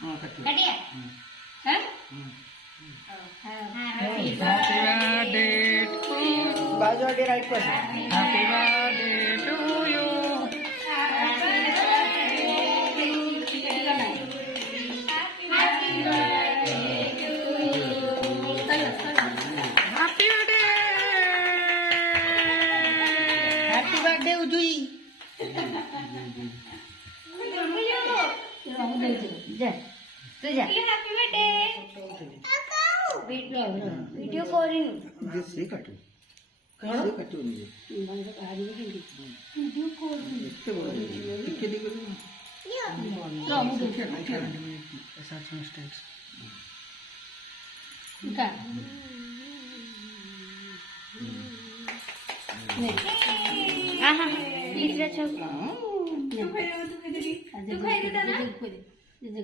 कटिया हैं happy birthday to बाजू वाली राइट पर happy birthday to you happy birthday उजुई जा तू जा हैप्पी बर्थडे वीडियो कॉलिंग से कटो कैसे कटो नहीं वीडियो कॉलिंग टिके दी करो ऐसा स्टेप्स का आहा इधर चल तू खाई दे ना